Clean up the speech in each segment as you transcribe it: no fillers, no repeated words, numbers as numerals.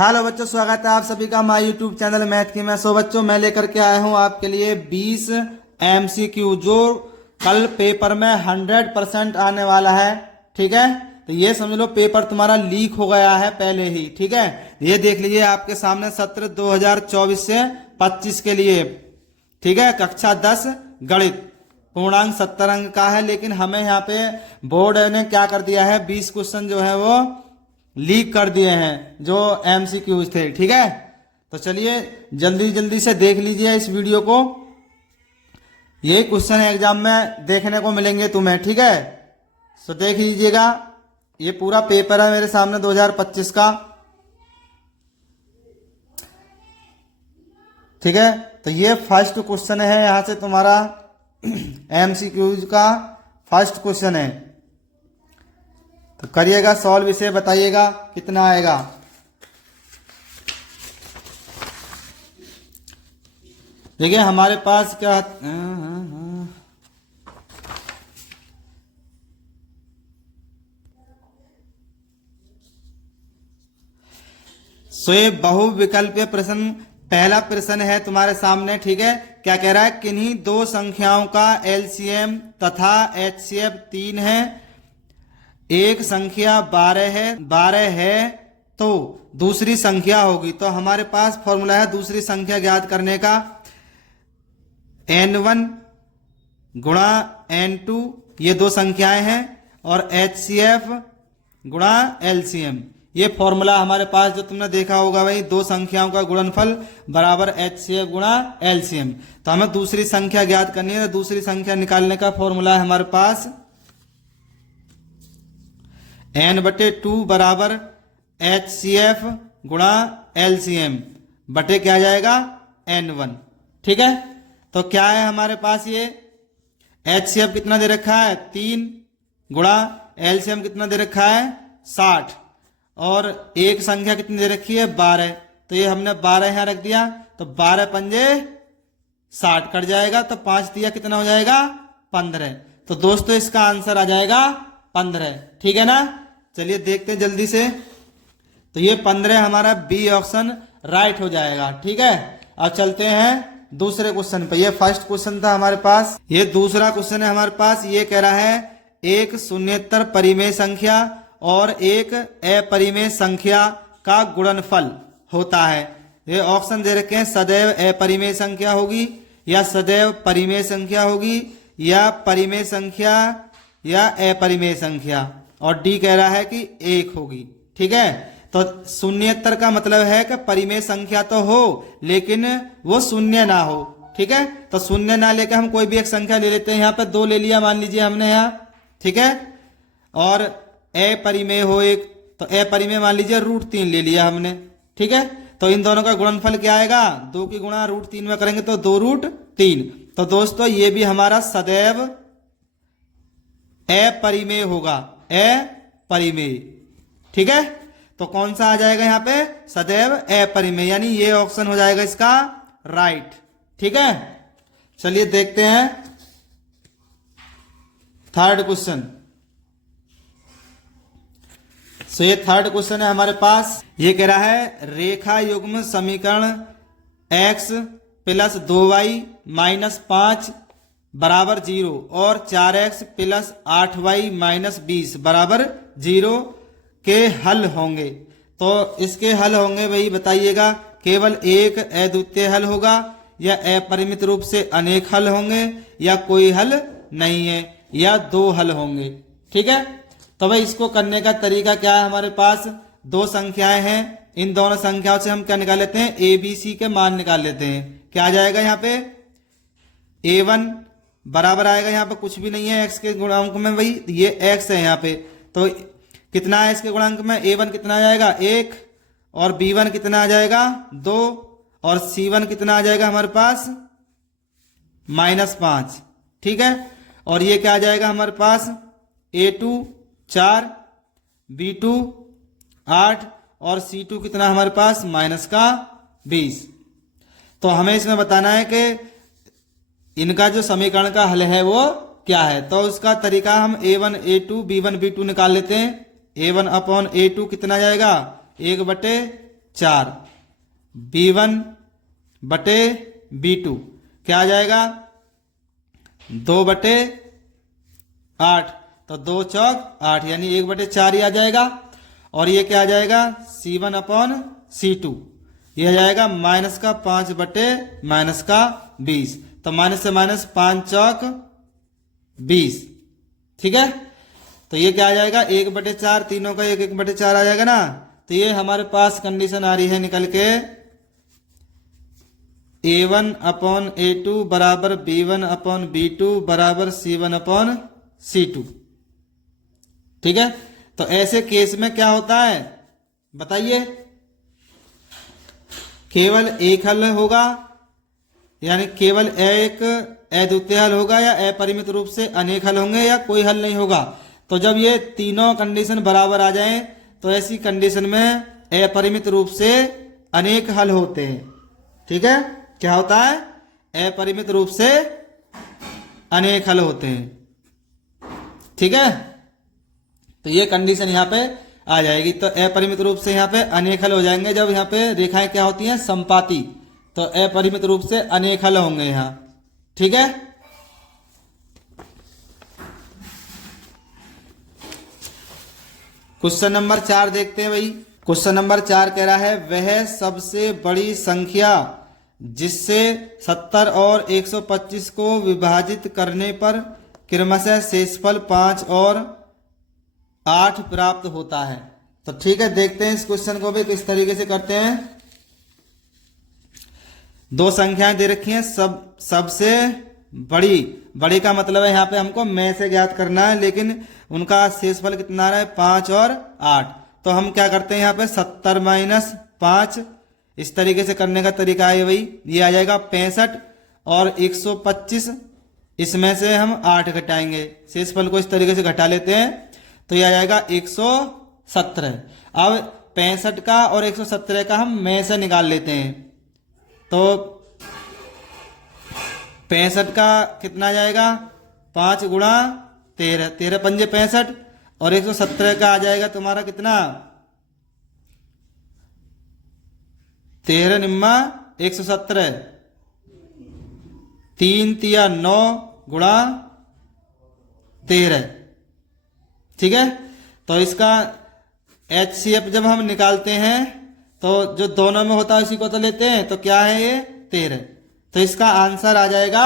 Hello बच्चों, स्वागत है आप सभी का हमारे यूट्यूब चैनल मैथ की में। बच्चों, मैं लेकर के आया हूं आपके लिए 20 MCQ जो कल पेपर में 100% आने वाला है। ठीक है, तो ये समझ लो पेपर तुम्हारा लीक हो गया है पहले ही। ठीक है, ये देख लीजिए आपके सामने सत्र 2024 से 25 के लिए। ठीक है, कक्षा 10 गणित पूर्णांक 70 अंक का है, लेकिन हमें यहाँ पे बोर्ड ने क्या कर दिया है, 20 क्वेश्चन जो है वो लीक कर दिए हैं जो MCQs थे। ठीक है, तो चलिए जल्दी जल्दी से देख लीजिए इस वीडियो को। ये क्वेश्चन एग्जाम में देखने को मिलेंगे तुम्हें। ठीक है, तो देख लीजिएगा, ये पूरा पेपर है मेरे सामने 2025 का। ठीक है, तो ये फर्स्ट क्वेश्चन है, यहां से तुम्हारा MCQs का फर्स्ट क्वेश्चन है। तो करिएगा सॉल्व, इसे बताइएगा कितना आएगा। देखिए हमारे पास क्या ये बहुविकल्पीय प्रश्न, पहला प्रश्न है तुम्हारे सामने। ठीक है, क्या कह रहा है, किन्हीं दो संख्याओं का LCM तथा HCF 3 है, एक संख्या 12 है तो दूसरी संख्या होगी। तो हमारे पास फॉर्मूला है दूसरी संख्या ज्ञात करने का, N1 गुणा N2, ये दो संख्याएं हैं, और HCF गुणा LCM, ये फॉर्मूला हमारे पास जो तुमने देखा होगा भाई, दो संख्याओं का गुणनफल बराबर HCF गुणा LCM। तो हमें दूसरी संख्या ज्ञात करनी है, तो दूसरी संख्या निकालने का फॉर्मूला है हमारे पास N/2 बराबर HCF गुणा LCM बटे क्या जाएगा N1। ठीक है, तो क्या है हमारे पास, ये HCF कितना दे रखा है 3 गुणा LCM कितना दे रखा है 60, और एक संख्या कितनी दे रखी है 12। तो ये हमने 12 यहाँ रख दिया, तो 12 पंजे 60 कट जाएगा, तो 5 दिया कितना हो जाएगा 15। तो दोस्तों इसका आंसर आ जाएगा 15। ठीक है ना, चलिए देखते हैं जल्दी से। तो ये 15 हमारा बी ऑप्शन राइट हो जाएगा। ठीक है, अब चलते हैं दूसरे क्वेश्चन पे। ये फर्स्ट क्वेश्चन था हमारे पास, ये दूसरा क्वेश्चन है हमारे पास। ये कह रहा है एक शून्येतर परिमेय संख्या और एक अपरिमेय संख्या का गुणनफल होता है। ये ऑप्शन दे रखे हैं, सदैव अपरिमेय संख्या होगी, या सदैव परिमेय संख्या होगी, या परिमेय संख्या या अपरिमेय संख्या, और डी कह रहा है कि एक होगी। ठीक है, तो शून्येतर का मतलब है कि परिमेय संख्या तो हो लेकिन वो शून्य ना हो। ठीक है, तो शून्य ना लेकर हम कोई भी एक संख्या ले लेते हैं, यहाँ पे 2 ले लिया मान लीजिए हमने यहाँ। ठीक है, और अपरिमेय हो एक, तो अपरिमेय मान लीजिए √3 ले लिया हमने। ठीक है, तो इन दोनों का गुणनफल क्या आएगा, 2 की गुणा √3 में करेंगे तो 2√3। तो दोस्तों ये भी हमारा सदैव अपरिमेय होगा, अपरिमेय। ठीक है, तो कौन सा आ जाएगा यहाँ पे, सदैव अपरिमेय, यानी ये ऑप्शन हो जाएगा इसका राइट। ठीक है, चलिए देखते हैं थर्ड क्वेश्चन। सो ये थर्ड क्वेश्चन है हमारे पास। ये कह रहा है रेखा युग्म समीकरण x + 2y - 5 बराबर 0 और 4x + 8y - 20 बराबर 0 के हल होंगे। तो इसके हल होंगे भाई बताइएगा, केवल एक अद्वितीय हल होगा, या अपरिमित रूप से अनेक हल होंगे, या कोई हल नहीं है, या 2 हल होंगे। ठीक है, तो भाई इसको करने का तरीका क्या है, हमारे पास दो संख्याएं हैं, इन दोनों संख्याओं से हम क्या निकाल लेते हैं, ABC के मान निकाल लेते हैं। क्या आ जाएगा यहाँ पे, A1 बराबर आएगा, यहाँ पे कुछ भी नहीं है x के गुणांक में, भाई ये x है यहाँ पे, तो कितना है इसके गुणांक में, A1 कितना आ जाएगा 1, और B1 कितना आ जाएगा 2, और C1 कितना आ जाएगा हमारे पास -5। ठीक है, और ये क्या आ जाएगा हमारे पास, A2 4, B2 8, और C2 कितना हमारे पास -20। तो हमें इसमें बताना है कि इनका जो समीकरण का हल है वो क्या है। तो उसका तरीका हम A1 A2 B1 B2 निकाल लेते हैं। A1 अपॉन A2 कितना जाएगा, 1/2 4, B1 बटे B2 क्या आ जाएगा 2 बटे 8, तो 2 चौक 8 यानी 1 बटे 4 ही आ जाएगा। और ये क्या आ जाएगा C1 अपॉन C2 ये आ जाएगा माइनस का 5 बटे माइनस का 20, तो माइनस से माइनस 5 चौक 20, ठीक है। तो ये क्या आ जाएगा 1 बटे 4, तीनों का 1 बटे 4 आ जाएगा ना। तो ये हमारे पास कंडीशन आ रही है निकल के A1 अपॉन A2 बराबर B1 अपॉन B2 बराबर C1 अपॉन C2, ठीक है। तो ऐसे केस में क्या होता है बताइए, केवल एक हल होगा, यानी केवल एक अद्वितीय हल होगा, या अपरिमित रूप से अनेक हल होंगे, या कोई हल नहीं होगा। तो जब ये तीनों कंडीशन बराबर आ जाएं तो ऐसी कंडीशन में अपरिमित रूप से अनेक हल होते हैं, ठीक है। क्या होता है अपरिमित रूप से अनेक हल होते हैं, ठीक है। तो ये कंडीशन यहाँ पे आ जाएगी। तो अपरिमित रूप से यहाँ पे अनेक हल हो जाएंगे जब यहाँ पे रेखाएं क्या होती हैं संपाती, तो अपरिमित रूप से अनेक हल होंगे यहाँ, ठीक है। क्वेश्चन नंबर 4 देखते हैं भाई। क्वेश्चन नंबर 4 कह रहा है वह सबसे बड़ी संख्या जिससे 70 और 125 को विभाजित करने पर क्रमशः शेषफल 5 और 8 प्राप्त होता है। तो ठीक है, देखते हैं इस क्वेश्चन को भी किस तरीके से करते हैं। दो संख्याएं दे रखी हैं, सबसे बड़ी का मतलब है यहाँ पे हमको में से ज्ञात करना है, लेकिन उनका शेषफल कितना आ रहा है 5 और 8। तो हम क्या करते हैं यहाँ पे 70 माइनस 5, इस तरीके से करने का तरीका है भाई। ये आ जाएगा 65 और 125, इसमें से हम 8 घटाएंगे, शेषफल को इस तरीके से घटा लेते हैं, तो ये आ जाएगा 117। अब 65 का और 117 का हम में से निकाल लेते हैं, तो 65 का कितना आ जाएगा 5 गुणा 13, 13 पंजे 65, और 117 का आ जाएगा तुम्हारा कितना 13 निम्मा 117, 3 तिया 9 गुणा 13, ठीक है। तो इसका HCF जब हम निकालते हैं तो जो दोनों में होता है उसी को तो लेते हैं, तो क्या है ये 13, तो इसका आंसर आ जाएगा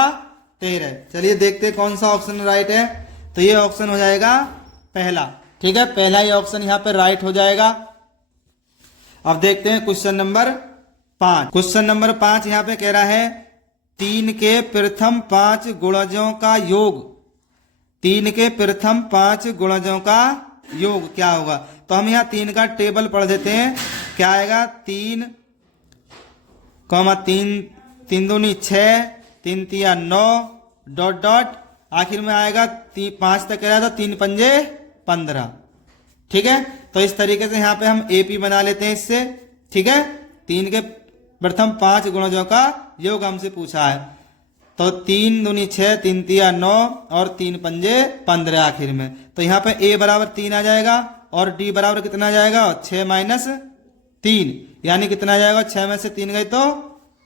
13। चलिए देखते हैं कौन सा ऑप्शन राइट है। तो ये ऑप्शन हो जाएगा पहला, ठीक है, पहला ही ऑप्शन यहाँ पे राइट हो जाएगा। अब देखते हैं क्वेश्चन नंबर 5। क्वेश्चन नंबर 5 यहाँ पे कह रहा है 3 के प्रथम 5 गुणजों का योग, 3 के प्रथम 5 गुणजों का योग क्या होगा। तो हम यहाँ 3 का टेबल पढ़ देते हैं। क्या आएगा 3, 3 दूनी 6, 3 तिया 9 डॉट डॉट, आखिर में आएगा 5 तक कह रहा था, 3 पंजे 15, ठीक है। तो इस तरीके से यहाँ पे हम AP बना लेते हैं इससे, ठीक है। 3 के प्रथम 5 गुणजों का योग हमसे पूछा है, तो 3 दूनी 6, 3 तिया 9 और 3 पंजे 15 आखिर में। तो यहाँ पे A बराबर 3 आ जाएगा और D बराबर कितना आ जाएगा 6 माइनस 3, यानी कितना आ जाएगा 6 में से 3 गए तो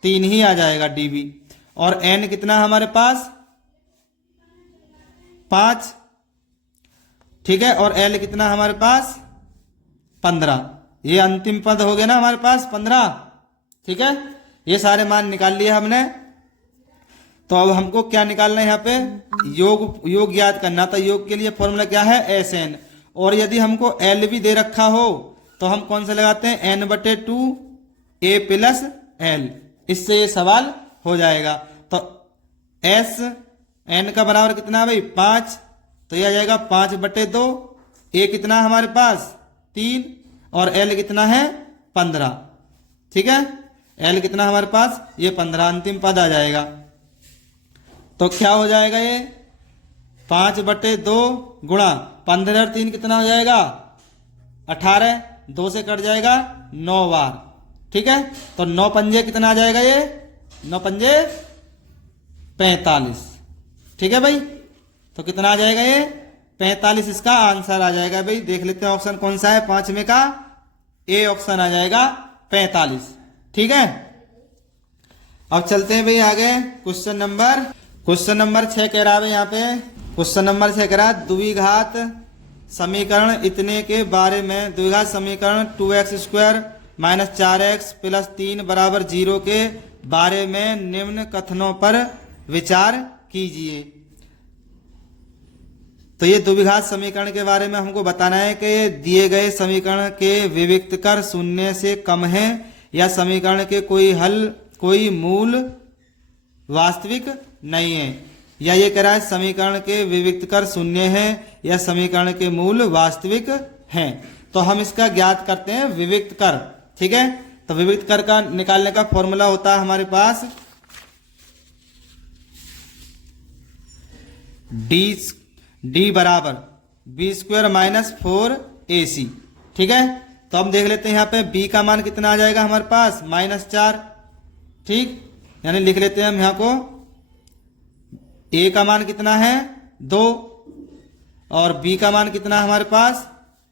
3 ही आ जाएगा DB। और N कितना हमारे पास 5, ठीक है, और L कितना हमारे पास 15। ये अंतिम पद हो गया ना हमारे पास 15, ठीक है। ये सारे मान निकाल लिए हमने। तो अब हमको क्या निकालना है यहाँ पे योग याद करना। तो योग के लिए फॉर्मूला क्या है SN, और यदि हमको L भी दे रखा हो तो हम कौन सा लगाते हैं N/2 A प्लस L, इससे ये सवाल हो जाएगा। तो SN का बराबर कितना है भाई 5, तो ये आ जाएगा 5/2, A कितना हमारे पास 3 और L कितना है 15, ठीक है। L कितना हमारे पास ये 15, अंतिम पद आ जाएगा। तो क्या हो जाएगा ये 5/2 गुणा 15 और 3 कितना हो जाएगा 18, 2 से कट जाएगा 9 बार, ठीक है। तो 9 पंजे कितना आ जाएगा ये 9 पंजे 45, ठीक है भाई। तो कितना आ जाएगा ये 45, इसका आंसर आ जाएगा भाई। देख लेते हैं ऑप्शन कौन सा है 5 में का, A ऑप्शन आ जाएगा 45। ठीक है, अब चलते हैं भाई आगे। क्वेश्चन नंबर 6 कह रहा है यहाँ पे। क्वेश्चन नंबर 6 कह रहा है द्विघात समीकरण इतने के बारे में, द्विघात समीकरण 2x² - 4x + 3 = 0 के बारे में निम्न कथनों पर विचार कीजिए। तो ये द्विघात समीकरण के बारे में हमको बताना है कि दिए गए समीकरण के विविक्त कर शून्य से कम है या समीकरण के कोई मूल वास्तविक नहीं है, या ये कह रहा है समीकरण के विविक्त कर शून्य है या समीकरण के मूल वास्तविक हैं। तो हम इसका ज्ञात करते हैं विविक्त कर। ठीक है, तो विविक्त कर का निकालने का फॉर्मूला होता है हमारे पास d बराबर b² - 4ac। ठीक है, तो हम देख लेते हैं यहाँ पे b का मान कितना आ जाएगा हमारे पास -4। ठीक, यानी लिख लेते हैं हम यहाँ को a का मान कितना है 2 और b का मान कितना हमारे पास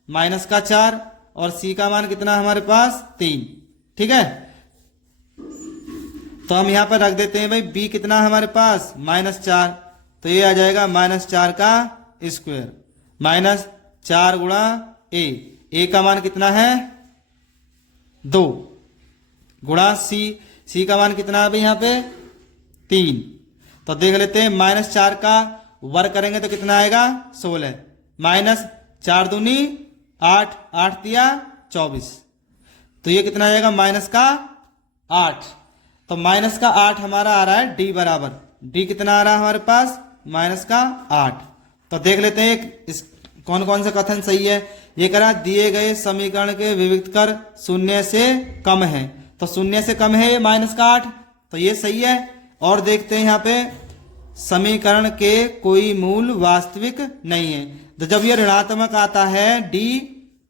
-4 और c का मान कितना हमारे पास 3। ठीक है, तो हम यहाँ पर रख देते हैं भाई b कितना हमारे पास -4, तो ये आ जाएगा -4 का स्क्वायर -4 गुणा a का मान कितना है 2 गुणा c का मान कितना है भाई यहाँ पे 3। तो देख लेते हैं -4 का वर्ग करेंगे तो कितना आएगा 16 -4 दूनी 8, 8 दिया 24, तो ये कितना आ जाएगा -8। तो -8 हमारा आ रहा है d बराबर, d कितना आ रहा है हमारे पास -8। तो देख लेते हैं कौन कौन सा कथन सही है। ये कह रहा दिए गए समीकरण के विविक्त कर शून्य से कम है, तो शून्य से कम है ये -8, तो ये सही है। और देखते हैं यहाँ पे समीकरण के कोई मूल वास्तविक नहीं है, तो जब ये ऋणात्मक आता है d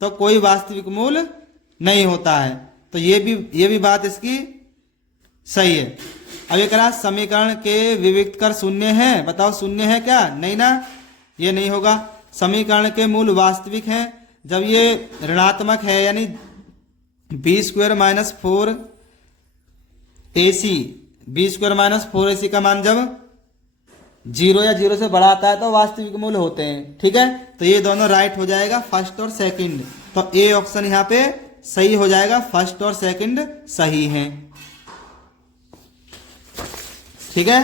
तो कोई वास्तविक मूल नहीं होता है, तो ये भी बात इसकी सही है। अब ये करा समीकरण के विविक्त कर शून्य है, बताओ शून्य है क्या? नहीं ना, ये नहीं होगा। समीकरण के मूल वास्तविक हैं, जब ये ऋणात्मक है यानी b² - 4ac, b² - 4ac का मान जब 0 या 0 से बड़ा आता है तो वास्तविक मूल होते हैं। ठीक है, तो ये दोनों राइट हो जाएगा फर्स्ट और सेकंड, तो ए ऑप्शन यहाँ पे सही हो जाएगा, फर्स्ट और सेकंड सही हैं। ठीक है,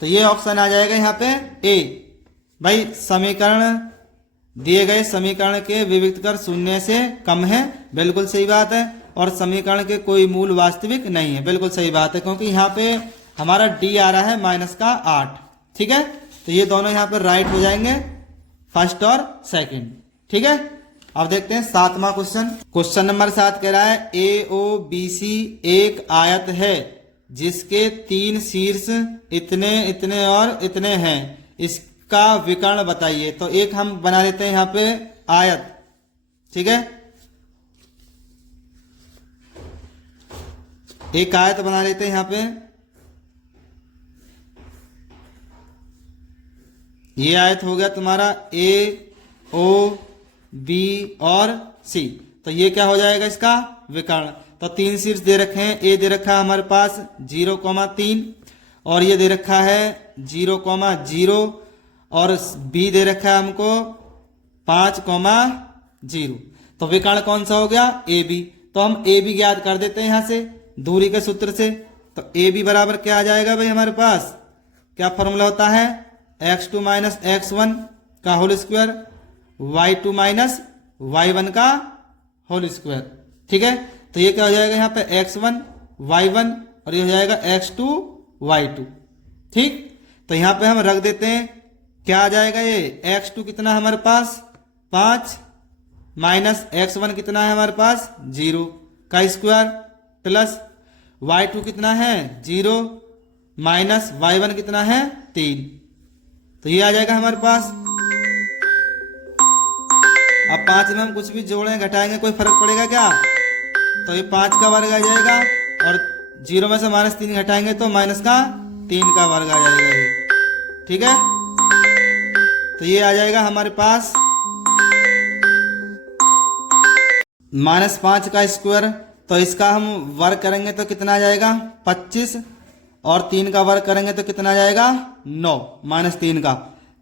तो ये ऑप्शन आ जाएगा यहाँ पे ए। भाई समीकरण दिए गए समीकरण के विविक्त कर शून्य से कम है, बिल्कुल सही बात है, और समीकरण के कोई मूल वास्तविक नहीं है, बिल्कुल सही बात है, क्योंकि यहाँ पे हमारा डी आ रहा है -8। ठीक है, तो ये दोनों यहाँ पर राइट हो जाएंगे, फर्स्ट और सेकंड। ठीक है, अब देखते हैं 7वां क्वेश्चन। क्वेश्चन नंबर 7 कह रहा है AOBC एक आयत है जिसके 3 शीर्ष इतने इतने और इतने हैं, इसका विकर्ण बताइए। तो एक हम बना लेते हैं यहाँ पे आयत। ठीक है, एक आयत बना लेते हैं यहाँ पे। ये आयत हो गया तुम्हारा AOB और C, तो ये क्या हो जाएगा इसका विकर्ण। तो 3 शीर्ष दे रखे हैं, A दे रखा है हमारे पास 0,3 और ये दे रखा है 0,0 और B दे रखा है हमको 5,0। तो विकर्ण कौन सा हो गया AB। तो हम AB ज्ञात कर देते हैं यहाँ से दूरी के सूत्र से। तो AB बराबर क्या आ जाएगा भाई हमारे पास, क्या फॉर्मूला होता है x2 - x1 का होल स्क्वायर, y2 - y1 का होल स्क्वायर। ठीक है, तो ये क्या हो जाएगा यहाँ पे x1 y1 और ये हो जाएगा x2 y2। ठीक, तो यहाँ पे हम रख देते हैं, क्या आ जाएगा ये x2 कितना है हमारे पास 5 माइनस x1 कितना है हमारे पास 0 का स्क्वायर प्लस y2 कितना है 0 माइनस y1 कितना है 3, तो ये आ जाएगा हमारे पास। अब 5 में हम कुछ भी जोड़ें घटाएंगे कोई फर्क पड़ेगा क्या? तो ये 5 का वर्ग आ जाएगा और 0 में से -3 घटाएंगे तो -3 का वर्ग आ जाएगा ये। ठीक है, तो ये आ जाएगा हमारे पास -5 का स्क्वायर तो इसका हम वर्ग करेंगे तो कितना आ जाएगा 25, और 3 का वर्ग करेंगे तो कितना आ जाएगा 9 माइनस 3 का।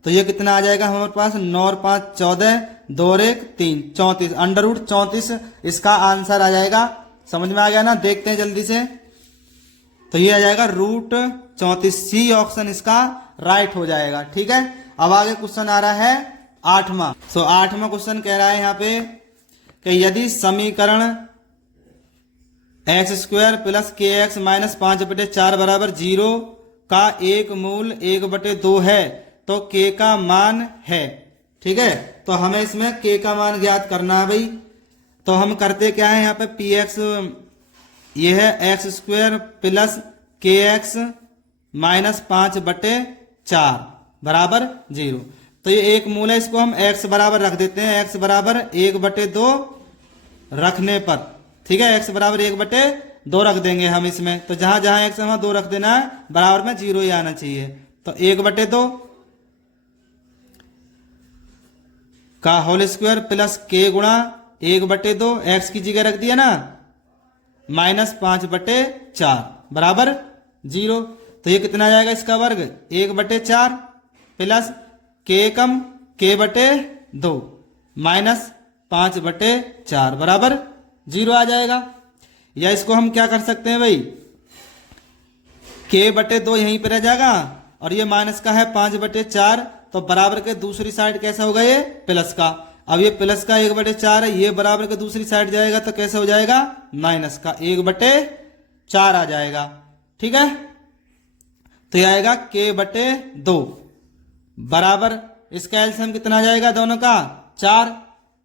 तो ये कितना आ जाएगा हमारे पास 9 और 5 14, 2 और 1 3 34, अंडर रूट 34 इसका आंसर आ जाएगा। समझ में आ गया ना? देखते हैं जल्दी से। तो ये आ जाएगा रूट 34, सी ऑप्शन इसका राइट हो जाएगा। ठीक है, अब आगे क्वेश्चन आ रहा है 8वां। 8वां क्वेश्चन कह रहा है यहाँ पे कि यदि समीकरण एक्स स्क्वायर प्लस के एक्स माइनस 5/4 बराबर 0 का एक मूल 1/2 है तो के का मान है। ठीक है, तो हमें इसमें के का मान ज्ञात करना है भाई। तो हम करते क्या है यहाँ पे पी एक्स, ये है एक्स स्क्वायर प्लस के एक्स माइनस 5/4 बराबर 0। तो ये एक मूल है, इसको हम x बराबर रख देते हैं, x बराबर 1/2 रखने पर। ठीक है, x बराबर 1/2 रख देंगे हम इसमें। तो जहां जहां x वहां 2 रख देना है, बराबर में 0 ही आना चाहिए। तो 1/2 का होल स्क्वायर प्लस के गुणा 1/2, x की जगह रख दिया ना, माइनस 5/4 बराबर 0। तो ये कितना आ जाएगा इसका वर्ग 1/4 प्लस के कम k/2 माइनस 5/4 बराबर 0 आ जाएगा। या इसको हम क्या कर सकते हैं भाई, k/2 यहीं पर रह जाएगा और ये माइनस का है 5/4, तो बराबर के दूसरी साइड कैसा होगा ये प्लस का। अब ये प्लस का 1/4 है, ये बराबर के दूसरी साइड जाएगा तो कैसे हो जाएगा माइनस का 1/4 आ जाएगा। ठीक है, तो ये आएगा k/2 बराबर इसका एलसीएम कितना आ जाएगा दोनों का 4।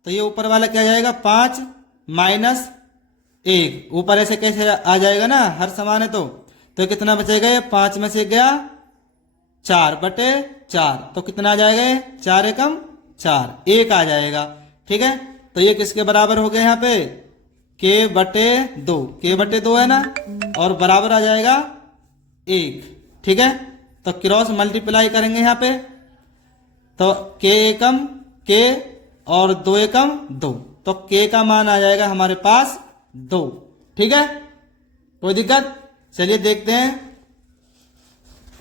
तो ये ऊपर वाला क्या जाएगा 5 माइनस 1, ऊपर ऐसे कैसे आ जाएगा ना, हर समान है। तो कितना बचेगा, ये 5 में से गया 4/4, तो कितना आ जाएगा ये 4 एकम 4, 1 आ जाएगा। ठीक है, तो ये किसके बराबर हो गया यहाँ पे k/2, k/2 है ना, और बराबर आ जाएगा 1। ठीक है, तो क्रॉस मल्टीप्लाई करेंगे यहाँ पे, तो k एकम k और 2 एकम 2, तो k का मान आ जाएगा हमारे पास 2। ठीक है, कोई दिक्कत? चलिए देखते हैं,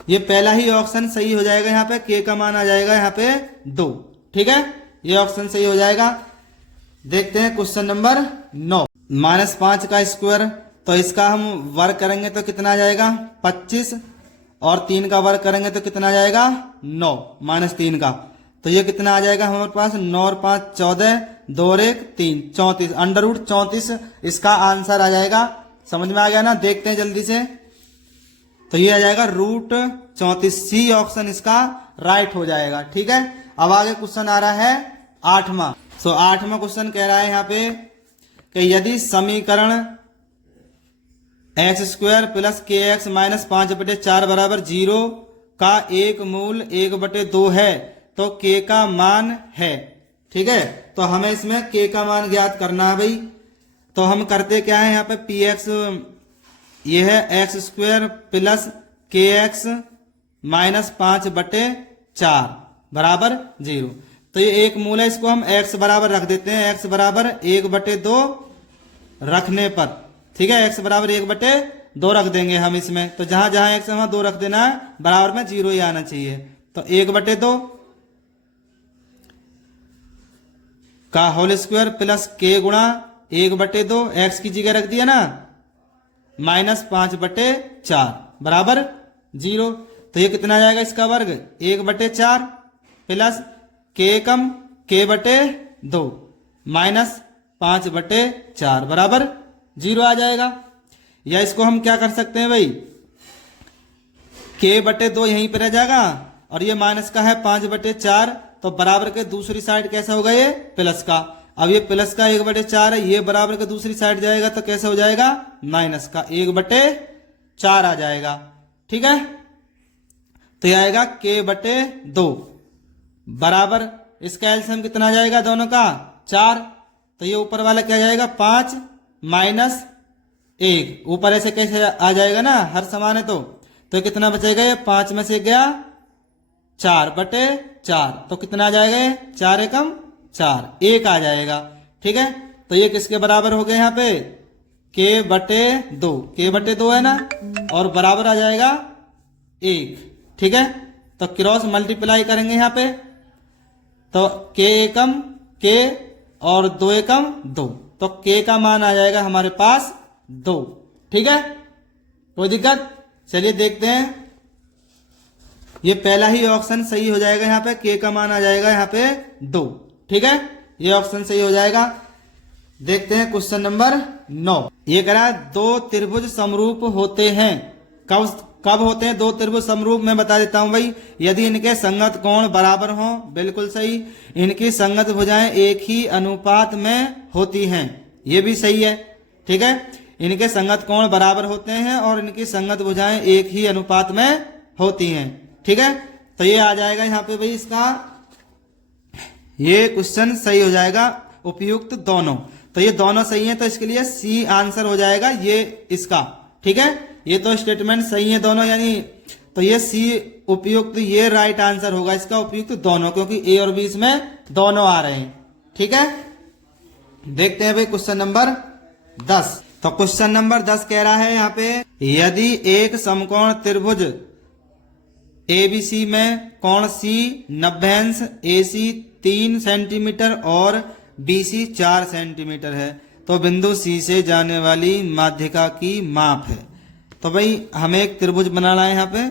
ये पहला ही ऑप्शन सही हो जाएगा। यहाँ पे k का मान आ जाएगा यहाँ पे 2। ठीक है, ये ऑप्शन सही हो जाएगा। देखते हैं क्वेश्चन नंबर 9, -5 का स्क्वायर, तो इसका हम वर्ग करेंगे तो कितना आ जाएगा 25, और 3 का वर्ग करेंगे तो कितना आ जाएगा 9 माइनस 3 का। तो ये कितना आ जाएगा हमारे पास 9 और 5 14, 2 और 1 3 34, अंडर रूट 34 इसका आंसर आ जाएगा। समझ में आ गया ना? देखते हैं जल्दी से। तो ये आ जाएगा रूट 34, सी ऑप्शन इसका राइट हो जाएगा। ठीक है, अब आगे क्वेश्चन आ रहा है 8वां। 8वां क्वेश्चन कह रहा है यहाँ पे कि यदि समीकरण एक्स स्क्वायर प्लस के एक्स माइनस 5/4 बराबर 0 का एक मूल 1/2 है तो के का मान है। ठीक है, तो हमें इसमें के का मान ज्ञात करना है भाई। तो हम करते क्या है यहाँ पे पी एक्स, ये है एक्स स्क्वायर प्लस के एक्स माइनस 5/4 बराबर 0। तो ये एक मूल है, इसको हम x बराबर रख देते हैं, x बराबर 1/2 रखने पर। ठीक है, x बराबर 1/2 रख देंगे हम इसमें। तो जहां जहां x वहां 2 रख देना है, बराबर में 0 ही आना चाहिए। तो 1/2 का होल स्क्वायर प्लस के गुणा 1/2, x की जगह रख दिया ना, माइनस 5/4 बराबर 0। तो ये कितना आ जाएगा इसका वर्ग 1/4 प्लस के कम k/2 माइनस 5/4 बराबर 0 आ जाएगा। या इसको हम क्या कर सकते हैं भाई, k/2 यहीं पर रह जाएगा और ये माइनस का है 5/4, तो बराबर के दूसरी साइड कैसा होगा ये प्लस का। अब ये प्लस का 1/4 है, ये बराबर के दूसरी साइड जाएगा तो कैसा हो जाएगा माइनस का 1/4 आ जाएगा। ठीक है, तो ये आएगा k/2 बराबर इसका एलसीएम कितना आ जाएगा दोनों का 4। तो ये ऊपर वाला क्या जाएगा 5 माइनस 1, ऊपर ऐसे कैसे आ जाएगा ना, हर समान है। तो कितना बचेगा, ये 5 में से गया 4/4, तो कितना आ जाएगा ये 4 एकम 4, 1 आ जाएगा। ठीक है, तो ये किसके बराबर हो गया यहाँ पे के बटे 2, के बटे 2 है ना, और बराबर आ जाएगा 1। ठीक है, तो क्रॉस मल्टीप्लाई करेंगे यहाँ पे, तो के एकम के और 2 एकम 2, तो के का मान आ जाएगा हमारे पास 2। ठीक है, कोई दिक्कत? चलिए देखते हैं, ये पहला ही ऑप्शन सही हो जाएगा। यहाँ पे के का मान आ जाएगा यहाँ पे 2। ठीक है, ये ऑप्शन सही हो जाएगा। देखते हैं क्वेश्चन नंबर 9। ये कह रहा है 2 त्रिभुज समरूप होते हैं। कब होते हैं 2 त्रिभुज समरूप? मैं बता देता हूं भाई, यदि इनके संगत कोण बराबर हों, बिल्कुल सही। इनकी संगत भुजाएं एक ही अनुपात में होती हैं, ये भी सही है। ठीक है, इनके संगत कोण बराबर होते हैं और इनकी संगत भुजाएं एक ही अनुपात में होती हैं। ठीक है, तो ये आ जाएगा यहाँ पे भाई, इसका ये क्वेश्चन सही हो जाएगा, उपयुक्त दोनों। तो ये दोनों सही है, तो इसके लिए सी आंसर हो जाएगा ये इसका। ठीक है, ये तो स्टेटमेंट सही है दोनों, यानी तो ये सी उपयुक्त, ये राइट आंसर होगा इसका, उपयुक्त दोनों, क्योंकि ए और बी इसमें दोनों आ रहे हैं। ठीक है, देखते हैं भाई क्वेश्चन नंबर 10। तो क्वेश्चन नंबर 10 कह रहा है यहाँ पे, यदि एक समकोण त्रिभुज एबीसी में कोण सी 90 अंश, एसी 3 सेंटीमीटर और बीसी 4 सेंटीमीटर है, तो बिंदु सी से जाने वाली माध्यिका की माप है। तो भाई हमें एक त्रिभुज बनाना है यहाँ पे,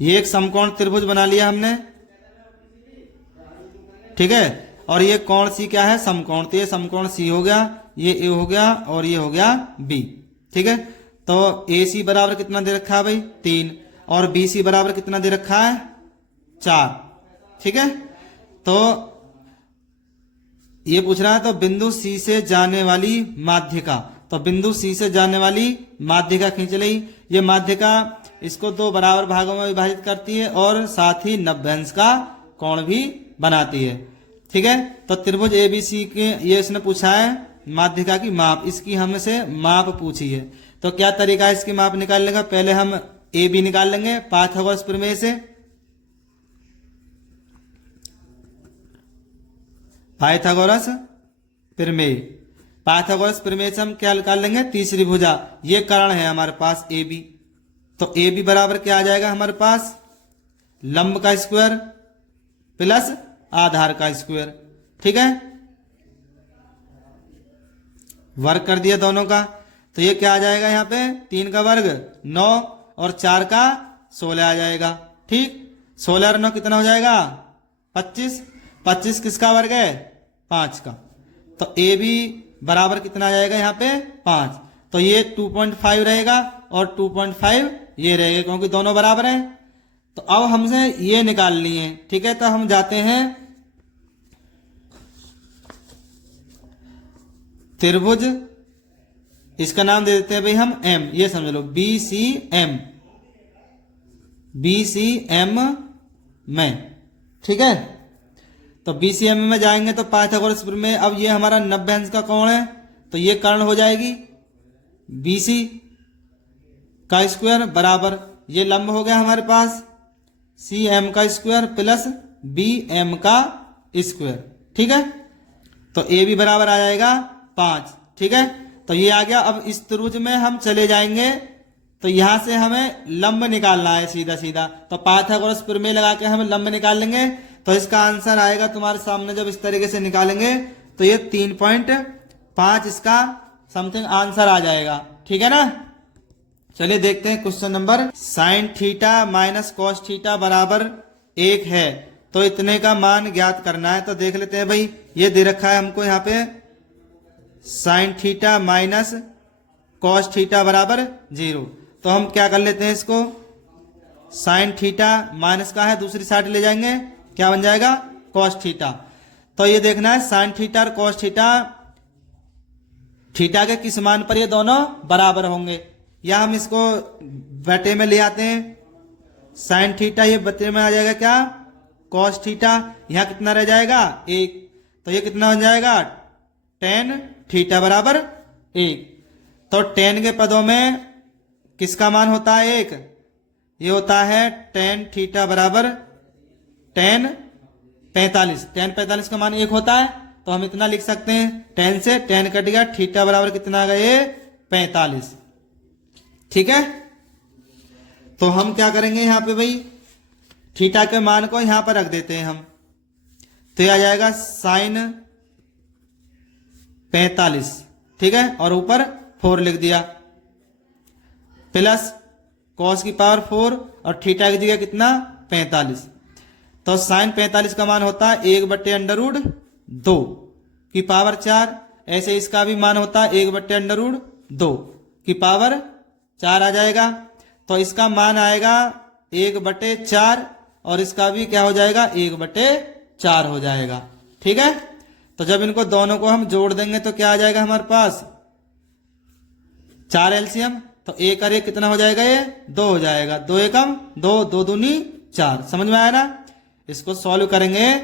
ये एक समकोण त्रिभुज बना लिया हमने। ठीक है, और ये कोण सी क्या है? समकोण, तो ये समकोण सी हो गया, ये ए हो गया और ये हो गया बी। ठीक है, तो ए सी बराबर कितना दे रखा है भाई? 3, और बी सी बराबर कितना दे रखा है? 4। ठीक है, तो ये पूछ रहा है तो बिंदु सी से जाने वाली माध्यिका, तो बिंदु सी से जाने वाली माध्यिका खींच ली। ये माध्यिका इसको 2 बराबर भागों में विभाजित करती है और साथ ही 90 अंश का कोण भी बनाती है। ठीक है, तो त्रिभुज एबीसी के ये इसने पूछा है माध्यिका की माप, इसकी हमसे माप पूछी है। तो क्या तरीका है इसकी माप निकालने का? पहले हम ए बी निकाल लेंगे पाइथागोरस प्रमेय से। पाइथागोरस प्रमेय, पाइथागोरस प्रमेय से हम क्या निकाल लेंगे? तीसरी भुजा, ये कर्ण है हमारे पास ए बी, तो ए बी बराबर क्या आ जाएगा हमारे पास? लंब का स्क्वायर प्लस आधार का स्क्वायर। ठीक है, वर्ग कर दिया दोनों का, तो ये क्या आ जाएगा यहाँ पे? 3 का वर्ग 9 और 4 का 16 आ जाएगा। ठीक, 16 और 9 कितना हो जाएगा? 25। 25 किसका वर्ग है? 5 का। तो ए बी बराबर कितना आ जाएगा यहाँ पे? 5। तो ये 2.5 रहेगा और 2.5 ये रहेगा, क्योंकि दोनों बराबर हैं। तो अब हमसे ये निकालनी है। ठीक है, तो हम जाते हैं त्रिभुज, इसका नाम दे देते हैं भाई हम एम, ये समझ लो B C M, B C M में। ठीक है, तो बी सी एम में जाएंगे तो पाइथागोरस प्रमेय, अब ये हमारा 90 अंश का कोण है, तो ये कर्ण हो जाएगी बी सी का स्क्वायर बराबर ये लंब हो गया हमारे पास सी एम का स्क्वायर प्लस बी एम का स्क्वायर। ठीक है, तो ए बी बराबर आ जाएगा 5। ठीक है, तो ये आ गया। अब इस त्रिभुज में हम चले जाएंगे, तो यहां से हमें लंब निकालना है सीधा सीधा, तो पाइथागोरस प्रमेय लगा के हम लंब निकाल लेंगे। तो इसका आंसर आएगा तुम्हारे सामने, जब इस तरीके से निकालेंगे तो ये 3.5 इसका समथिंग आंसर आ जाएगा। ठीक है ना, चलिए देखते हैं question number. Sine theta minus cos theta बराबर 1 है, तो इतने का मान ज्ञात करना है। तो देख लेते हैं भाई, ये दे रखा है हमको यहाँ पे sine theta minus cos theta बराबर 0। तो हम क्या कर लेते हैं इसको, साइन थीटा माइनस का है दूसरी साइड ले जाएंगे, क्या बन जाएगा? Cos theta. तो ये देखना है साइन थीटा और कॉस थीटा, थीटा के किस मान पर ये दोनों बराबर होंगे, या हम इसको बटे में ले आते हैं। साइन थीटा ये बटे में आ जाएगा क्या? Cos theta. यहाँ कितना रह जाएगा? 1। तो ये कितना हो जाएगा? tan थीटा बराबर 1। तो tan के पदों में किसका मान होता है? 1। ये होता है tan थीटा बराबर tan 45। tan 45 का मान 1 होता है, तो हम इतना लिख सकते हैं, tan से tan कट गया, थीटा बराबर कितना आ गया, 45। ठीक है, तो हम क्या करेंगे यहाँ पे भाई, थीटा के मान को यहाँ पर रख देते हैं हम, तो यह आ जाएगा साइन 45। ठीक है, और ऊपर 4 लिख दिया, प्लस कॉस की पावर 4 और थीटा की जगह कितना 45। तो साइन 45 का मान होता है 1/√2 की पावर 4। ऐसे इसका भी मान होता है 1/√2 की पावर 4 आ जाएगा। तो इसका मान आएगा 1/4 और इसका भी क्या हो जाएगा 1/4 हो जाएगा। ठीक है, तो जब इनको दोनों को हम जोड़ देंगे तो क्या आ जाएगा हमारे पास 4 एलसीएम। तो 1 और 1 कितना हो जाएगा, ये 2 हो जाएगा, 2 एकम 2, 2 दूनी 4। समझ में आया ना। इसको सॉल्व करेंगे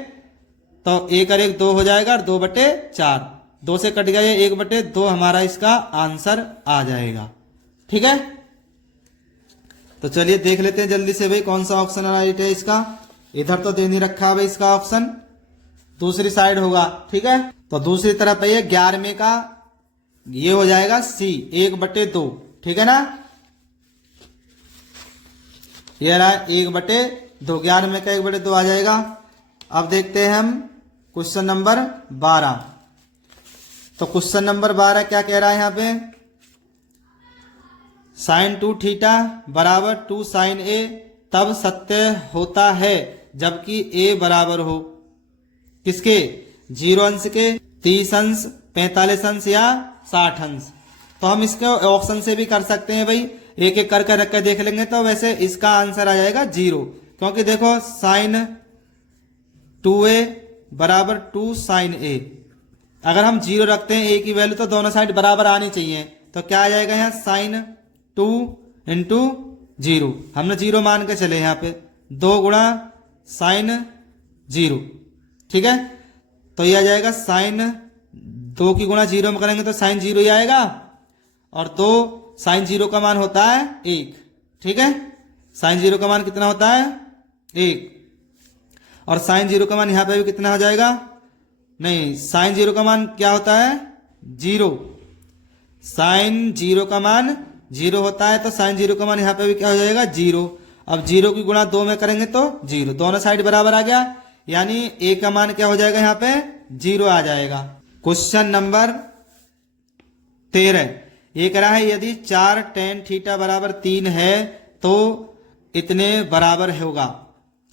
तो 1 और 1 2 हो जाएगा और 2/4, 2 से कट गया ये 1/2 हमारा इसका आंसर आ जाएगा। ठीक है, तो चलिए देख लेते हैं जल्दी से भाई कौन सा ऑप्शन राइट है इसका। इधर तो दे नहीं रखा है भाई इसका ऑप्शन, दूसरी साइड होगा। ठीक है, तो दूसरी तरफ है 11वें का, ये हो जाएगा सी 1/2। ठीक है ना, ये रहा 1/2, 11वें का 1/2 आ जाएगा। अब देखते हैं हम क्वेश्चन नंबर 12। तो क्वेश्चन नंबर 12 क्या कह रहा है यहाँ पे, साइन 2 थीटा बराबर 2 साइन ए तब सत्य होता है जबकि ए बराबर हो किसके, 0 अंश के, 30 अंश, 45 अंश या 60 अंश। तो हम इसके ऑप्शन से भी कर सकते हैं भाई, एक एक करके रख के देख लेंगे। तो वैसे इसका आंसर आ जाएगा 0, क्योंकि देखो साइन 2a बराबर 2 साइन ए, अगर हम 0 रखते हैं a की वैल्यू तो दोनों साइड बराबर आनी चाहिए। तो क्या आ जाएगा यहाँ साइन 2 इंटू 0, हमने 0 मान के चले यहाँ पे, 2 गुणा साइन 0। ठीक है, तो ये आ जाएगा साइन 2 की गुणा 0 में करेंगे तो साइन 0 ही आएगा, और 2 साइन 0 का मान होता है 1। ठीक है, साइन 0 का मान कितना होता है 1, और साइन 0 का मान यहाँ पे भी कितना हो जाएगा, नहीं साइन 0 का मान क्या होता है 0, साइन 0 का मान 0 होता है, तो साइन 0 का मान यहाँ पे भी क्या हो जाएगा 0। अब 0 की गुणा 2 में करेंगे तो 0, दोनों साइड बराबर आ गया, यानी a का मान क्या हो जाएगा यहाँ पे 0 आ जाएगा। क्वेश्चन नंबर 13 ये कह रहा है यदि 4 tan थीटा बराबर 3 है तो इतने बराबर होगा।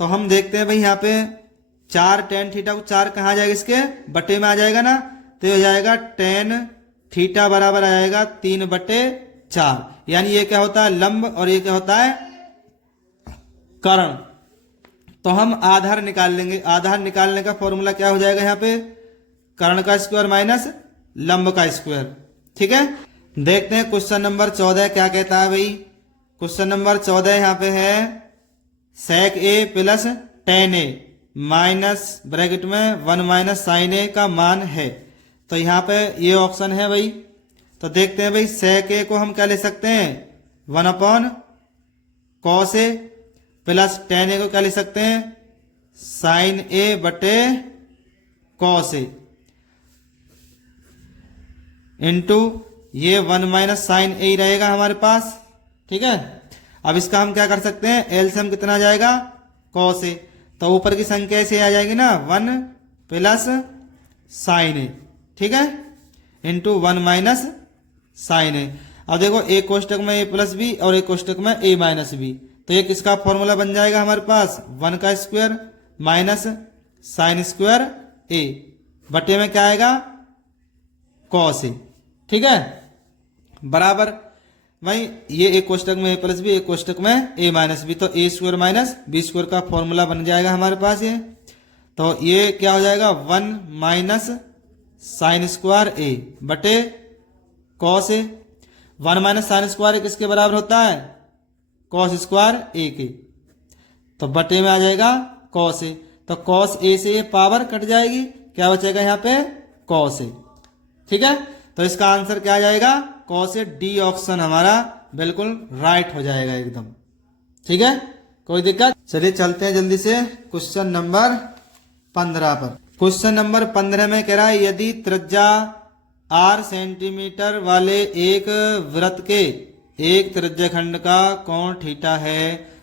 तो हम देखते हैं भाई यहाँ पे 4 tan थीटा को 4 कहाँ आ जाएगा, इसके बटे में आ जाएगा ना, तो ये हो जाएगा tan थीटा बराबर आ जाएगा 3/4, यानी ये क्या होता है लंब और ये क्या होता है कर्ण। तो हम आधार निकाल लेंगे, आधार निकालने का फॉर्मूला क्या हो जाएगा यहाँ पे, कर्ण का स्क्वायर माइनस लंब का स्क्वायर। ठीक है, देखते हैं क्वेश्चन नंबर 14 क्या कहता है भाई। क्वेश्चन नंबर 14 यहाँ पे है सेक ए प्लस tan ए माइनस ब्रैकेट में 1 माइनस साइन ए का मान है। तो यहाँ पे ये ऑप्शन है भाई। तो देखते हैं भाई, सेक ए को हम क्या ले सकते हैं 1/cos ए, प्लस tan ए को क्या ले सकते हैं साइन ए बटे cos ए, इंटू ये 1 माइनस साइन ए ही रहेगा हमारे पास। ठीक है, अब इसका हम क्या कर सकते हैं, एलसीएम कितना आ जाएगा cos ए, तो ऊपर की संख्या ऐसे आ जाएगी ना 1 प्लस साइन ए, ठीक है, इंटू 1 माइनस साइन ए। अब देखो एक कोष्टक में a प्लस बी और एक कोष्टक में a माइनस बी, तो ये किसका फॉर्मूला बन जाएगा हमारे पास 1 का square minus sine square a बटे में क्या आएगा cos ए। ठीक है, बराबर भाई ये एक कोष्टक में a प्लस बी, एक कोष्टक में a माइनस बी, तो a square minus b square का फॉर्मूला बन जाएगा हमारे पास ये। तो ये क्या हो जाएगा 1 माइनस साइन स्क्वायर a बटे cos ए। 1 माइनस साइन स्क्वायर किसके बराबर होता है cos स्क्वायर a के, तो बटे में आ जाएगा cos ए। तो cos a से ये पावर कट जाएगी, क्या बचेगा यहाँ पे cos ए। ठीक है, तो इसका आंसर क्या आ जाएगा cos ए, डी ऑप्शन हमारा बिल्कुल राइट हो जाएगा एकदम। ठीक है, कोई दिक्कत। चलिए चलते हैं जल्दी से क्वेश्चन नंबर 15 पर। क्वेश्चन नंबर 15 में कह रहा है यदि त्रिज्या r सेंटीमीटर वाले एक वृत्त के एक त्रिज्याखंड का कोण थीटा है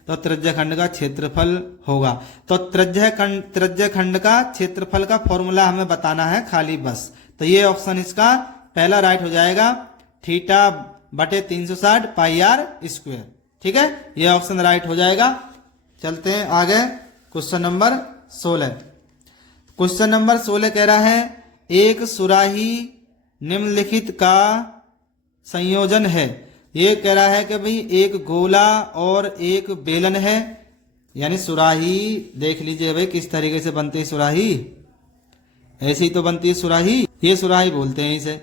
तो त्रिज्याखंड का क्षेत्रफल होगा। तो त्रिज्याखंड का क्षेत्रफल का फॉर्मूला हमें बताना है खाली बस। तो ये ऑप्शन इसका पहला राइट हो जाएगा, थीटा बटे 360 पाई r स्क्वायर। ठीक है, ये ऑप्शन राइट हो जाएगा। चलते हैं आगे क्वेश्चन नंबर 16। क्वेश्चन नंबर 16 कह रहा है एक सुराही निम्नलिखित का संयोजन है। ये कह रहा है कि भाई एक गोला और एक बेलन है, यानी सुराही देख लीजिए भाई किस तरीके से बनती है सुराही, ऐसी तो बनती है सुराही, ये सुराही बोलते हैं इसे।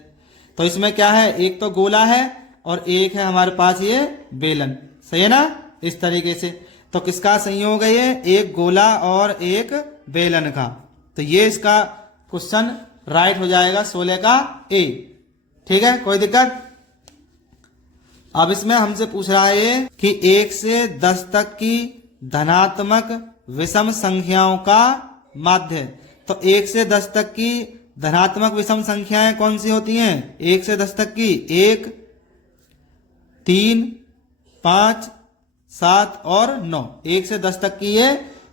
तो इसमें क्या है, एक तो गोला है और एक है हमारे पास ये बेलन, सही है ना, इस तरीके से। तो किसका संयोग है ये, एक गोला और एक बेलन का। तो ये इसका क्वेश्चन राइट हो जाएगा 16 का ए। ठीक है, कोई दिक्कत। अब इसमें हमसे पूछ रहा है कि 1 से 10 तक की धनात्मक विषम संख्याओं का माध्य। तो 1 से 10 तक की धनात्मक विषम संख्याएं कौन सी होती हैं, 1 से 10 तक की 1, 3, 5, 7 और 9। 1 से 10 तक की ये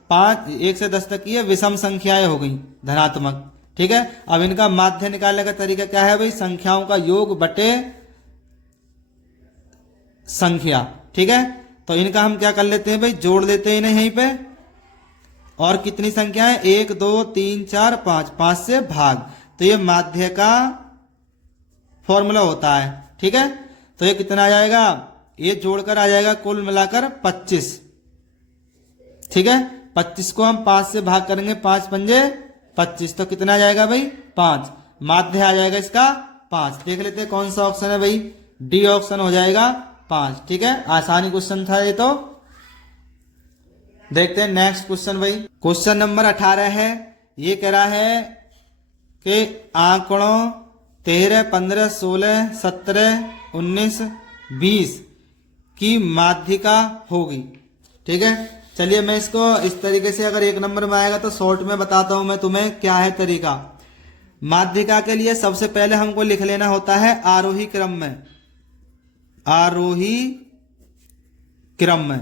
1 से 10 तक की ये विषम संख्याएं हो गई धनात्मक। ठीक है, अब इनका माध्य निकालने का तरीका क्या है भाई, संख्याओं का योग बटे संख्या। ठीक है, तो इनका हम क्या कर लेते हैं भाई, जोड़ लेते हैं इन्हें यहीं पे। और कितनी संख्या है, 1, 2, 3, 4, 5, 5 से भाग। तो ये माध्य का फॉर्मूला होता है। ठीक है, तो ये कितना आ जाएगा, ये जोड़कर आ जाएगा कुल मिलाकर 25। ठीक है, 25 को हम 5 से भाग करेंगे, 5 पंजे 25, तो कितना आ जाएगा भाई 5। माध्य आ जाएगा इसका 5। देख लेते हैं कौन सा ऑप्शन है भाई, डी ऑप्शन हो जाएगा 5। ठीक है, आसानी क्वेश्चन था ये। तो देखते हैं नेक्स्ट क्वेश्चन भाई। क्वेश्चन नंबर 18 है। ये कह रहा है कि आंकड़ों 13, 15, 16, 17, 19, 20 की माध्यिका होगी। ठीक है, चलिए मैं इसको इस तरीके से, अगर 1 नंबर में आएगा तो शॉर्ट में बताता हूं मैं तुम्हें क्या है तरीका। माध्यिका के लिए सबसे पहले हमको लिख लेना होता है आरोही क्रम में, आरोही क्रम में।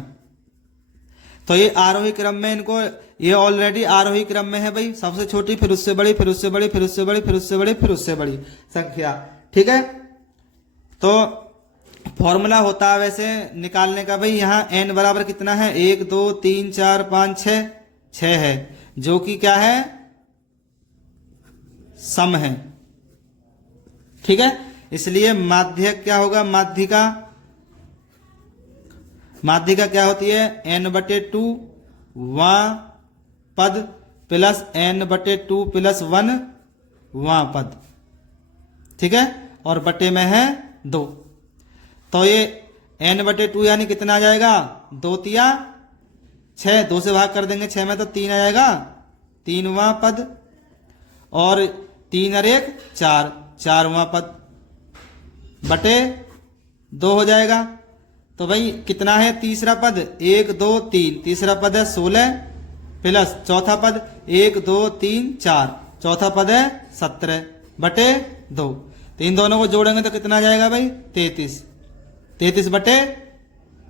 तो ये आरोही क्रम में इनको, ये ऑलरेडी आरोही क्रम में है भाई, सबसे छोटी फिर उससे बड़ी, फिर उससे बड़ी, फिर उससे बड़ी, फिर उससे बड़ी, फिर उससे बड़ी संख्या। ठीक है, तो फॉर्मूला होता है वैसे निकालने का भाई, यहाँ n बराबर कितना है, 1, 2, 3, 4, 5, 6, 6 है, जो कि क्या है, सम है। ठीक है, इसलिए माध्य क्या होगा, माध्यिका, माध्यिका क्या होती है, n/2 वां पद प्लस n/2 प्लस 1 वां पद। ठीक है, और बटे में है 2। तो ये n/2 यानी कितना आ जाएगा, 2 तिया 6, 2 से भाग कर देंगे 6 में तो 3 आ जाएगा, 3वां पद, और 3 और 1 4, 4वां पद बटे 2 हो जाएगा। तो भाई कितना है तीसरा पद, 1, 2, 3, तीसरा पद है 16 प्लस चौथा पद 1, 2, 3, 4, चौथा पद है 17 बटे 2। तो इन दोनों को जोड़ेंगे तो कितना आ जाएगा भाई, 33, 33 बटे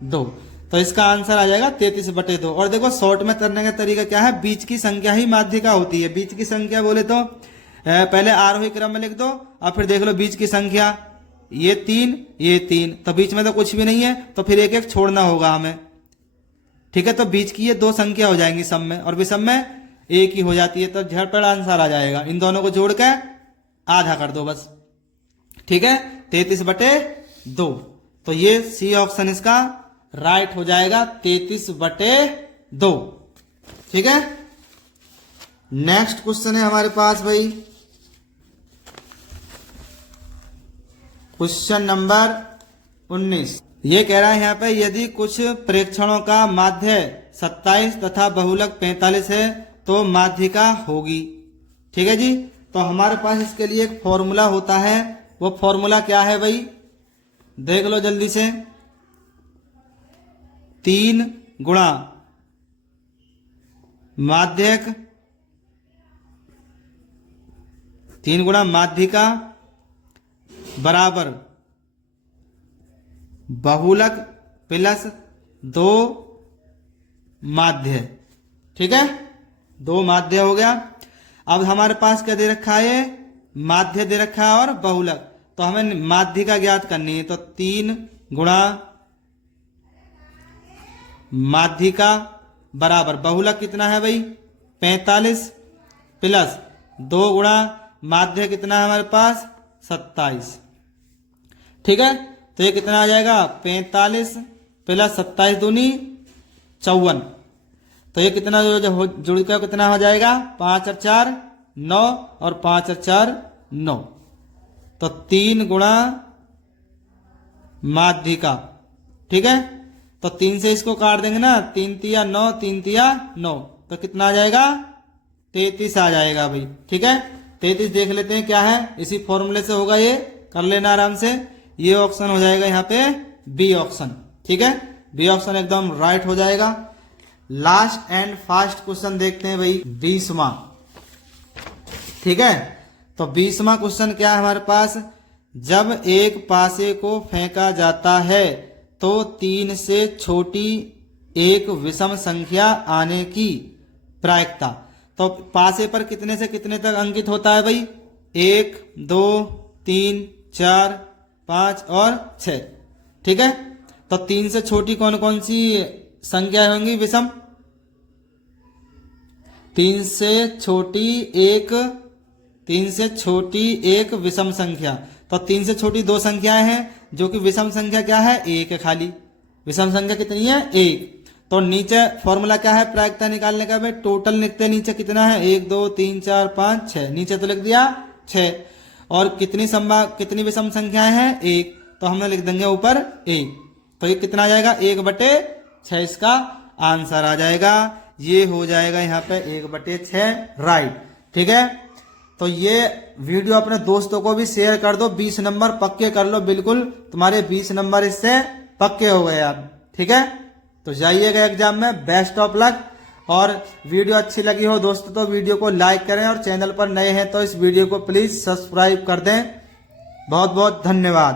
2। तो इसका आंसर आ जाएगा 33 बटे 2। और देखो शॉर्ट में करने का तरीका क्या है, बीच की संख्या ही माध्यिका होती है। बीच की संख्या बोले तो पहले आरोही क्रम में लिख दो, और फिर देख लो बीच की संख्या, ये 3, ये 3, तो बीच में तो कुछ भी नहीं है, तो फिर एक एक छोड़ना होगा हमें। ठीक है, तो बीच की ये 2 संख्या हो जाएंगी सम में, और विषम में 1 ही हो जाती है। तो झटपट आंसर आ जाएगा, इन दोनों को जोड़ के आधा कर दो बस। ठीक है, 33 बटे 2। तो ये सी ऑप्शन इसका राइट हो जाएगा, 33 बटे 2। ठीक है, नेक्स्ट क्वेश्चन है हमारे पास भाई, क्वेश्चन नंबर 19। ये कह रहा है यहाँ पे यदि कुछ प्रेक्षणों का माध्य 27 तथा बहुलक 45 है तो माध्यिका होगी। ठीक है जी, तो हमारे पास इसके लिए एक फॉर्मूला होता है। वो फॉर्मूला क्या है भाई, देख लो जल्दी से, 3 गुणा माध्यक 3 गुणा माध्यिका बराबर बहुलक प्लस 2 माध्य। ठीक है, 2 माध्य हो गया। अब हमारे पास क्या दे रखा है, माध्य दे रखा है और बहुलक, तो हमें माध्यिका ज्ञात करनी है। तो 3 गुणा माध्यिका बराबर बहुलक कितना है भाई 45 प्लस 2 गुणा माध्य कितना है हमारे पास 27। ठीक है, तो ये कितना आ जाएगा 45 प्लस 27 दूनी 54। तो ये कितना जुड़ कर कितना हो जाएगा 5 और 4 9 और 5 और 4 9। तो 3 गुणा माध्यिका। ठीक है, तो 3 से इसको काट देंगे ना, 3 तिया 9 3 तिया 9, तो कितना आ जाएगा 33 आ जाएगा भाई। ठीक है, 33 देख लेते हैं क्या है, इसी फॉर्मूले से होगा, ये कर लेना आराम से। ये ऑप्शन हो जाएगा यहाँ पे बी ऑप्शन। ठीक है, बी ऑप्शन एकदम राइट हो जाएगा। लास्ट एंड फास्ट क्वेश्चन देखते हैं भाई 20वां। ठीक है, तो 20वां क्वेश्चन क्या है हमारे पास, जब एक पासे को फेंका जाता है तो 3 से छोटी एक विषम संख्या आने की प्रायिकता। तो पासे पर कितने से कितने तक अंकित होता है भाई 1 2 3 4 5 और 6। ठीक है, तो 3 से छोटी कौन कौन सी संख्या होंगी विषम, 3 से छोटी एक विषम संख्या। तो 3 से छोटी 2 संख्याएं हैं, जो कि विषम संख्या क्या है 1 है, खाली विषम संख्या कितनी है 1। तो नीचे फॉर्मूला क्या है प्रायिकता निकालने का भाई, टोटल लिखते हैं नीचे कितना है 1 2 3 4 5 6, नीचे तो लिख दिया 6। और कितनी विषम संख्याएं हैं 1, तो हमने लिख देंगे ऊपर 1। तो ये कितना आ जाएगा 1/6 इसका आंसर आ जाएगा। ये हो जाएगा यहाँ पे 1/6 राइट। ठीक है, तो ये वीडियो अपने दोस्तों को भी शेयर कर दो, 20 नंबर पक्के कर लो, बिल्कुल तुम्हारे 20 नंबर इससे पक्के हो गए आप। ठीक है, तो जाइएगा एग्जाम में, बेस्ट ऑफ लक। और वीडियो अच्छी लगी हो दोस्तों तो वीडियो को लाइक करें, और चैनल पर नए हैं तो इस वीडियो को प्लीज सब्सक्राइब कर दें। बहुत बहुत धन्यवाद।